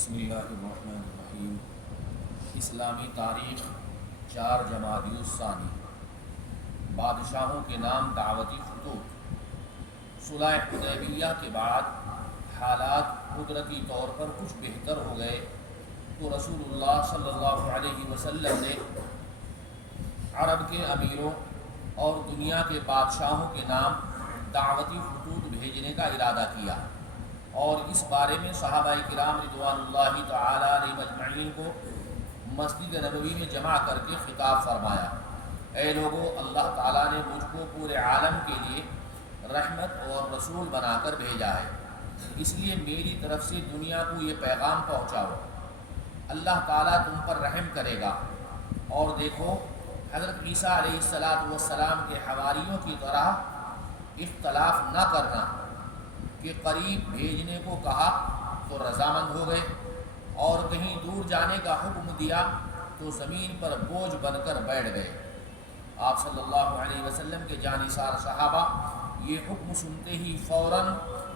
بسم اللہ الرحمن الرحیم۔ اسلامی تاریخ 4 جمادی الثانی۔ بادشاہوں کے نام دعوتی خطوط۔ صلح حدیبیہ کے بعد حالات قدرتی طور پر کچھ بہتر ہو گئے تو رسول اللہ صلی اللہ علیہ وسلم نے عرب کے امیروں اور دنیا کے بادشاہوں کے نام دعوتی خطوط بھیجنے کا ارادہ کیا، اور اس بارے میں صحابہ کرام رضوان اللہ تعالی علیہ مجمعین کو مسجد نبوی میں جمع کر کے خطاب فرمایا: اے لوگو، اللہ تعالیٰ نے مجھ کو پورے عالم کے لیے رحمت اور رسول بنا کر بھیجا ہے، اس لیے میری طرف سے دنیا کو یہ پیغام پہنچاؤ، اللہ تعالیٰ تم پر رحم کرے گا۔ اور دیکھو، حضرت عیسیٰ علیہ السلام کے حواریوں کی طرح اختلاف نہ کرنا کہ قریب بھیجنے کو کہا تو رضامند ہو گئے، اور کہیں دور جانے کا حکم دیا تو زمین پر بوجھ بن کر بیٹھ گئے۔ آپ صلی اللہ علیہ وسلم کے جانثار صحابہ یہ حکم سنتے ہی فوراً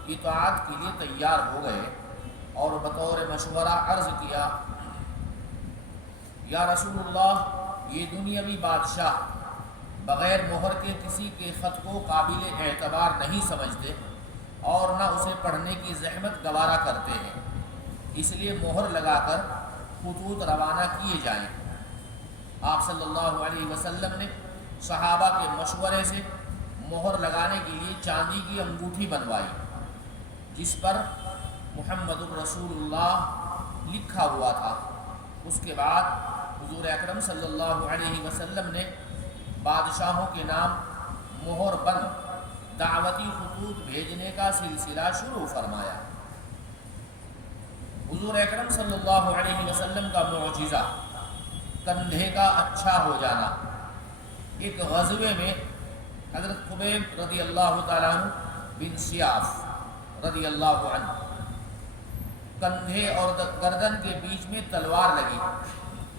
اطاعت کے لیے تیار ہو گئے اور بطور مشورہ عرض کیا: یا رسول اللہ، یہ دنیاوی بادشاہ بغیر مہر کے کسی کے خط کو قابل اعتبار نہیں سمجھتے اور نہ اسے پڑھنے کی زحمت گوارا کرتے ہیں، اس لیے مہر لگا کر خطوط روانہ کیے جائیں۔ آپ صلی اللہ علیہ وسلم نے صحابہ کے مشورے سے مہر لگانے کے لیے چاندی کی انگوٹھی بنوائی جس پر محمد الرسول اللہ لکھا ہوا تھا۔ اس کے بعد حضور اکرم صلی اللہ علیہ وسلم نے بادشاہوں کے نام مہر بند دعوتی خطوط بھیجنے کا سلسلہ شروع فرمایا۔ حضور اکرم صلی اللہ علیہ وسلم کا معجزہ، کندھے کا اچھا ہو جانا۔ ایک غزوے میں حضرت خبیب رضی اللہ تعالیٰ عنہ بن سیاف رضی اللہ عنہ کندھے اور گردن کے بیچ میں تلوار لگی،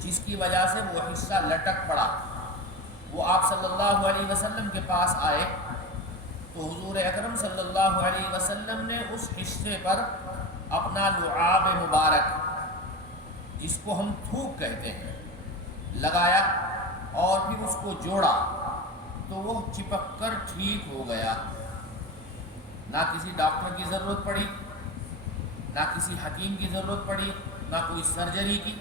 جس کی وجہ سے وہ حصہ لٹک پڑا۔ وہ آپ صلی اللہ علیہ وسلم کے پاس آئے تو حضور اکرم صلی اللہ علیہ وسلم نے اس حصے پر اپنا لعاب مبارک، جس کو ہم تھوک کہتے ہیں، لگایا اور پھر اس کو جوڑا تو وہ چپک کر ٹھیک ہو گیا۔ نہ کسی ڈاکٹر کی ضرورت پڑی، نہ کسی حکیم کی ضرورت پڑی، نہ کوئی سرجری کی،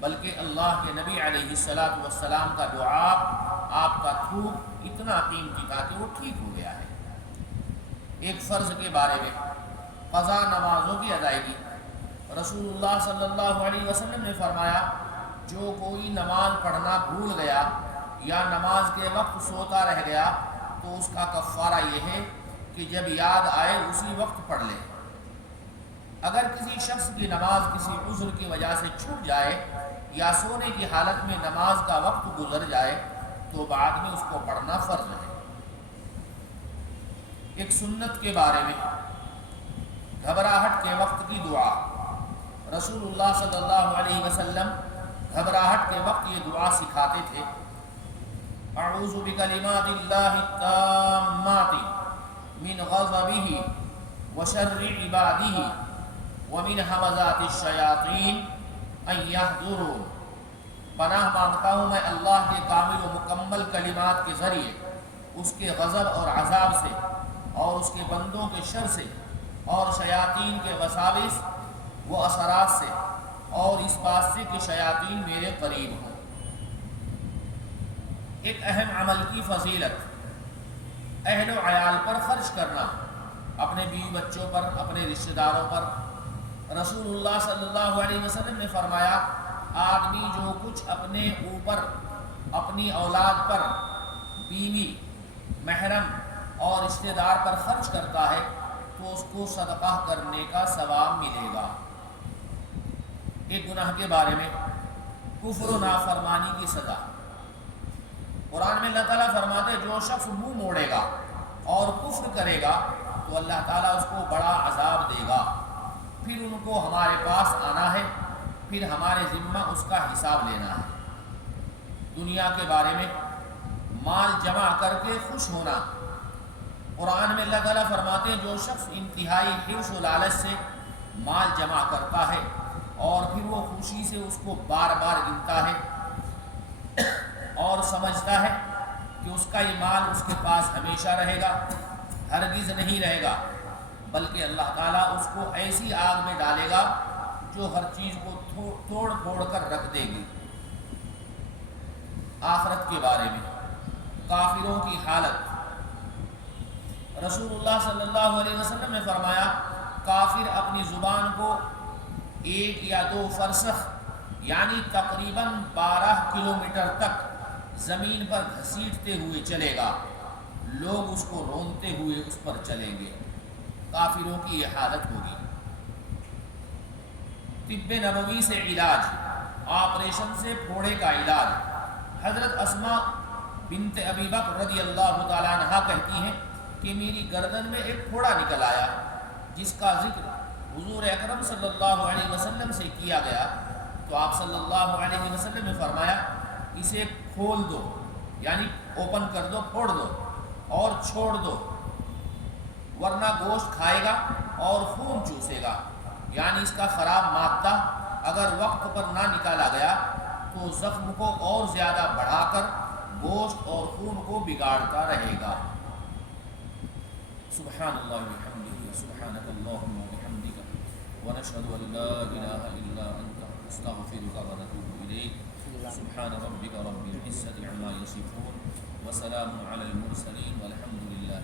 بلکہ اللہ کے نبی علیہ السلام کا لعاب، آپ کا تھوک اتنا قیمتی تھا کہ وہ ٹھیک ہو گیا ہے۔ ایک فرض کے بارے میں، قضا نمازوں کی ادائیگی، رسول اللہ صلی اللہ علیہ وسلم نے فرمایا: جو کوئی نماز پڑھنا بھول گیا یا نماز کے وقت سوتا رہ گیا تو اس کا کفارہ یہ ہے کہ جب یاد آئے اسی وقت پڑھ لے۔ اگر کسی شخص کی نماز کسی عذر کی وجہ سے چھوٹ جائے یا سونے کی حالت میں نماز کا وقت گزر جائے تو بعد میں اس کو پڑھنا فرض ہے۔ ایک سنت کے بارے میں، گھبراہٹ کے وقت کی دعا۔ رسول اللہ صلی اللہ علیہ وسلم گھبراہٹ کے وقت یہ دعا سکھاتے تھے: اعوذ بکلمات اللہ التامات من غضبہ وشر عبادہ ومن ہمزات الشیاطین ان یحضرون۔ پناہ مانگتا ہوں میں اللہ کے کامل و مکمل کلمات کے ذریعے اس کے غضب اور عذاب سے، اور اس کے بندوں کے شر سے، اور شیاطین کے وساوس و اثرات سے، اور اس بات سے کہ شیاطین میرے قریب ہوں۔ ایک اہم عمل کی فضیلت، اہل و عیال پر خرچ کرنا، اپنے بیوی بچوں پر، اپنے رشتہ داروں پر۔ رسول اللہ صلی اللہ علیہ وسلم نے فرمایا: آدمی جو کچھ اپنے اوپر، اپنی اولاد پر، بیوی، محرم اور رشتہ دار پر خرچ کرتا ہے تو اس کو صدقہ کرنے کا ثواب ملے گا۔ ایک گناہ کے بارے میں، کفر و نافرمانی کی سزا۔ قرآن میں اللہ تعالیٰ فرماتے ہیں: جو شخص منہ موڑے گا اور کفر کرے گا تو اللہ تعالیٰ اس کو بڑا عذاب دے گا، پھر ان کو ہمارے پاس آنا ہے، پھر ہمارے ذمہ اس کا حساب لینا ہے۔ دنیا کے بارے میں، مال جمع کر کے خوش ہونا۔ قرآن میں اللہ تعالیٰ فرماتے ہیں: جو شخص انتہائی حرص و لالچ سے مال جمع کرتا ہے اور پھر وہ خوشی سے اس کو بار بار گنتا ہے اور سمجھتا ہے کہ اس کا یہ مال اس کے پاس ہمیشہ رہے گا، ہرگز نہیں رہے گا، بلکہ اللہ تعالیٰ اس کو ایسی آگ میں ڈالے گا جو ہر چیز کو توڑ پھوڑ کر رکھ دے گی۔ آخرت کے بارے میں کافروں کی حالت، رسول اللہ صلی اللہ علیہ وسلم نے فرمایا کافر اپنی زبان کو 1 یا 2 فرسخ یعنی تقریباً 12 کلومیٹر تک زمین پر گھسیٹتے ہوئے چلے گا، لوگ اس کو رونتے ہوئے اس پر چلیں گے۔ کافروں کی یہ حالت ہوگی۔ طب نبوی سے علاج، آپریشن سے پھوڑے کا علاج، حضرت اسماء بنت ابی بکر رضی اللہ تعالیٰ عنہا کہتی ہیں کہ میری گردن میں ایک پھوڑا نکل آیا جس کا ذکر حضور اکرم صلی اللہ علیہ وسلم سے کیا گیا، تو آپ صلی اللہ علیہ وسلم نے فرمایا اسے کھول دو، یعنی اوپن کر دو، پھوڑ دو اور چھوڑ دو، ورنہ گوشت کھائے گا اور خون چوسے گا، یعنی اس کا خراب مادہ اگر وقت پر نہ نکالا گیا تو زخم کو اور زیادہ بڑھا کر گوشت اور خون کو بگاڑتا رہے گا۔ سبحان اللہ وبحمدہ، سبحانک اللہم وبحمدک، ونشہد ان لا الہ الا انت، نستغفرک ونتوب الیک۔ سبحان ربک رب العزة عما یصفون، وسلام علی المرسلین، والحمد للہ۔